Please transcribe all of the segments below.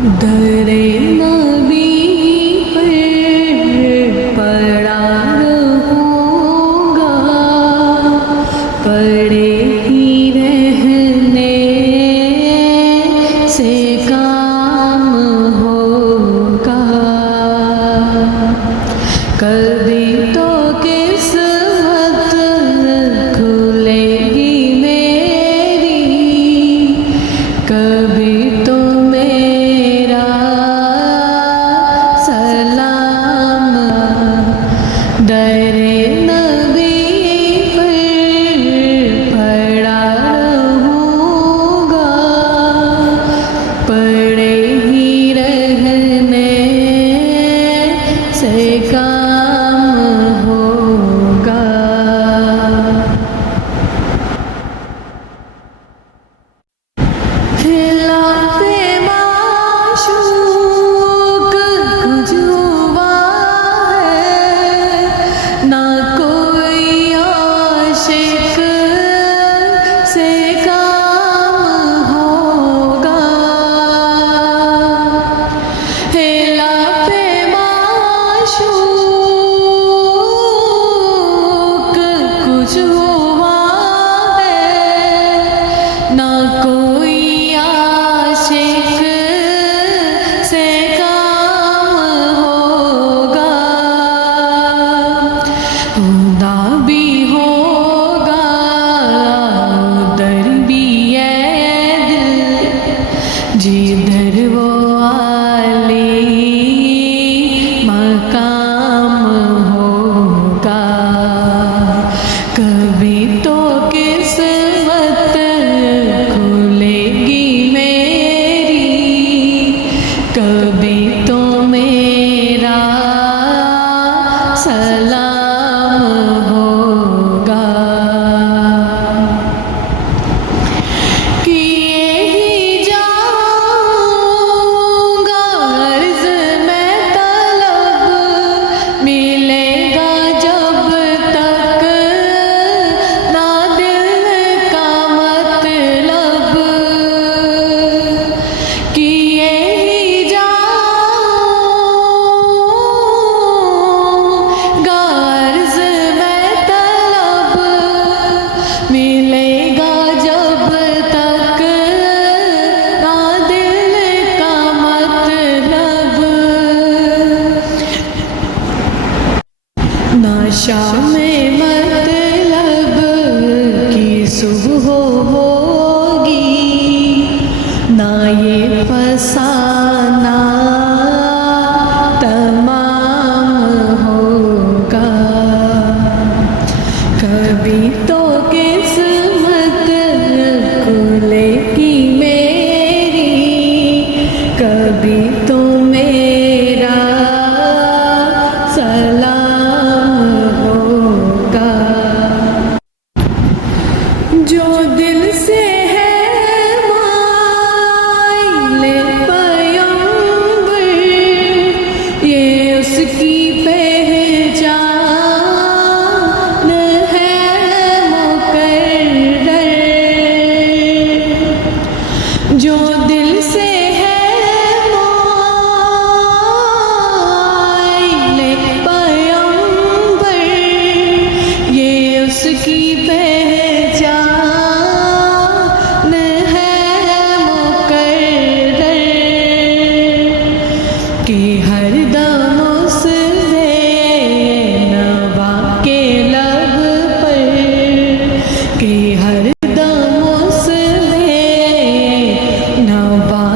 दरे नबी पर पड़ा रहूँगा, पड़े ही रहने से काम होगा। कभी तो किस्मत खुलेगी मेरी, कभी तो मेरा सलाम। दरे नबी पर पड़ा रहूँगा, पड़े ही रहने से काम होगा। खिलाफे माशूक कुछ हुआ है, ना कोई आशिक से काम होगा। खिलाफे माशूक कुछ हुआ है, ना कोई आशिक से काम होगा। खुदा भी होगा उधर भी है दिल, जिधर वो आली मकाम होगा। कभी तो किस्मत खुलेगी मेरी, कभी तो मेरा सलाम होगा। किए ही जाऊँगा अर्ज़ में तलब, मिलेगा जब तक ना दिल का मतलब। किए ही जाऊँगा अर्ज़ में तलब, मिलेगा जब तक ना दिल का मतलब। ना शाम मतलब की सुबह होगी, ना ये फसाना तमाम होगा। कभी तो किस्मत खुलेगी मेरी, कभी तो मेरा सलाम होगा। जो दिल से है माइले पैगंबर, ये उसकी पहचान है मुकर्रर। जो दिल से है माइले पैगंबर, ये उसकी पहचान है मुकर्रर। कि हर दम उससे नवा के लब पर, कि हर दम उससे नवा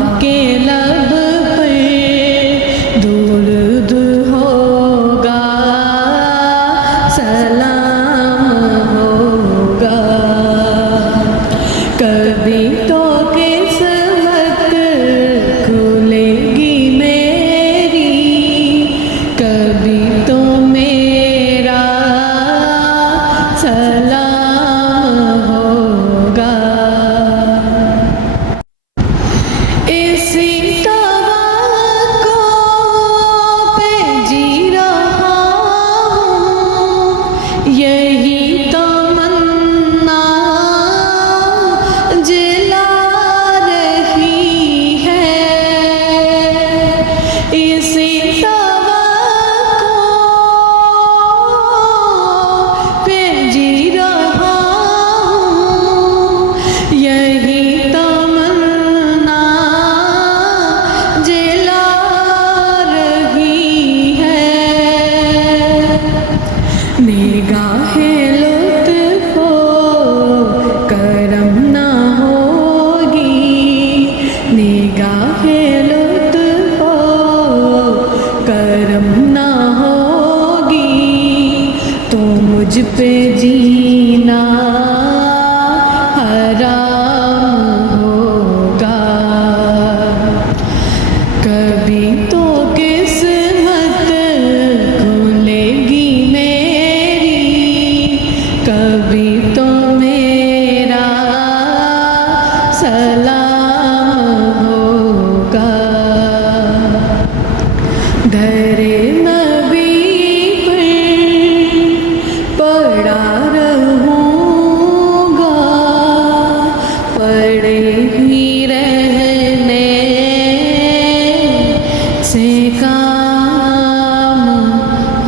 मुझ पे जीना हराम होगा। कभी तो किस्मत खुलेगी मेरी, कभी तो मेरा सलाम होगा। धरे नबी पर पड़ा रहूँगा, पड़े ही रहने से काम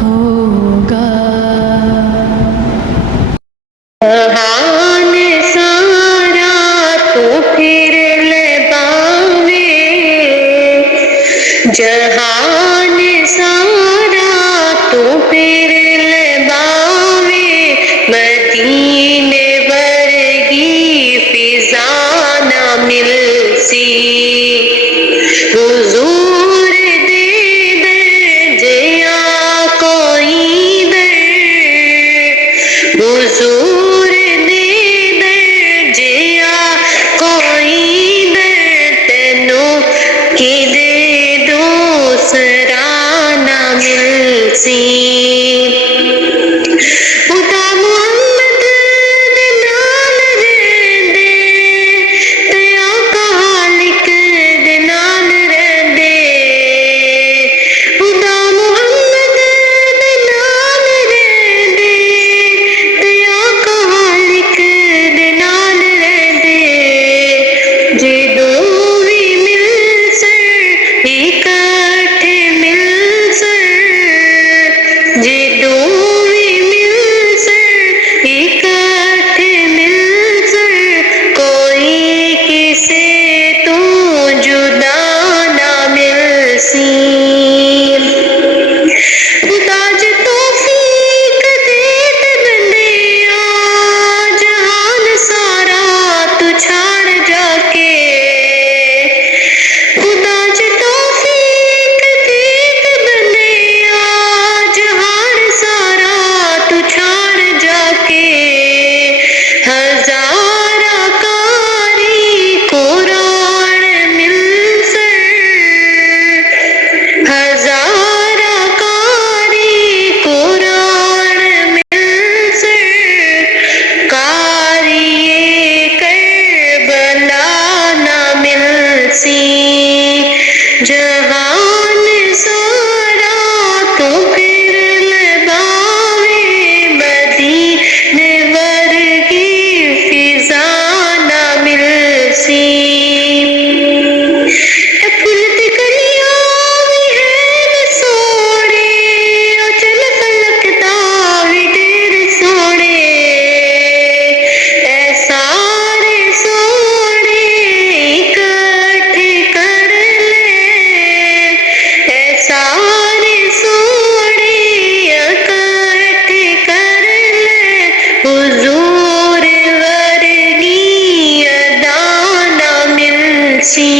होगा। जहान सारा तो फिर ले बावे, जहान सारा तो फिर ले बावे, मदीने वर्गी फिजा ना मिलसी। हुजूर दे दर्जिया कोई दर, हुजूर दे दर्जिया कोई दर, तेनों कि दे दूसरा ना मिलसी। खुदा मुहम्मद दे नाल रहंदे, ते आका खालिक दे नाल रहंदे। खुदा मुहम्मद दे नाल रहंदे, ते आका खालिक दे नाल रहंदे। जे दो भी मिल सर इकट्ठे मिल सर, जे दो भी मिल सर इकट्ठे मिल सर, कोई किसे तो जुदा ना मिलसी। खुदा जो तौफीक दे ते बंदिया, जहान सारा तू छाड़ जाके। खुदा जो तौफीक दे ते बंदिया, जहान सारा तू छाड़ जाके। हजारा कारी कुरान मिल सर, हजारा कारी कुरान मिल सर, कारिए करबला ना मिलसी। जहान सारा तो फिर लगावे, मदीने वर्गी फिजा ना मिलसी। ए फुल ते कलियां भी हैन सोहणे, ओ चल फलकदा भी ढेर सोहणे। ए सारे सोहणे इकट्ठे कर ले, ए सारे सोहणे इकट्ठे कर ले। हुजूर वर्गी अदा ना मिलसी।